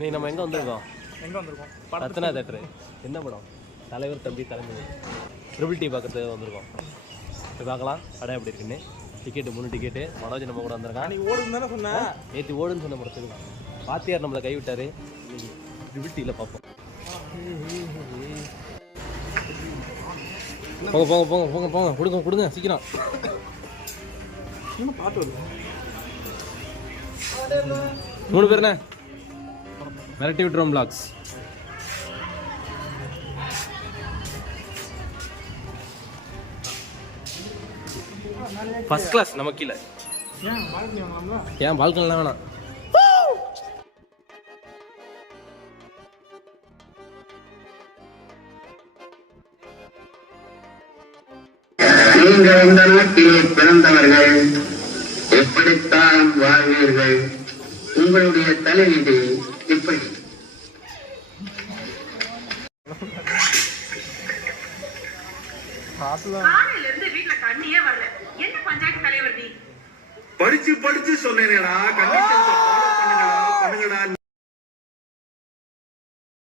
நீ நம்ம எங்கே வந்திருக்கோம்? ரத்னா தேட்டரு. என்ன படம்? தலைவர் தம்பி தலைமை. ட்ரிபிள் டி பார்க்கறதுக்கு வந்திருக்கோம். போய் பார்க்கலாம் படம் எப்படி இருக்குன்னு. Ticket 3 ticket. மனோஜ் நம்ம கூட வந்திருக்கான். நீ ஓடுன்னு தானே சொன்னேன். நேற்று ஓடுன்னு சொன்ன படத்துக்கு பாத்தியார் நம்மளை கைவிட்டாரு. ட்ரிபிள் டியில் பார்ப்போம். போங்க போங்க போங்க போங்க போங்க கொடுங்க கொடுங்க சீக்கிரம். பாட்டு வருது. 3 பேர்ண்ணே மிரட்டி விட்டுறோம் பிளாக்ஸ். ஃபர்ஸ்ட் கிளாஸ் நம்ம கீழே. ஏன் பால்கனிலாம் வேணாம். நீங்கள் இந்த நாட்டிலே பிறந்தவர்கள் எப்படித்தான் வாழ்வீர்கள்? உங்களுடைய தலைவிதி இப்படி. காலையில இருந்து வீட்டுல தண்ணியே வரல. என்ன பஞ்சாயத்து தலைவர் நீ? படிச்சு படிச்சு சொன்னேனேடா கண்ணி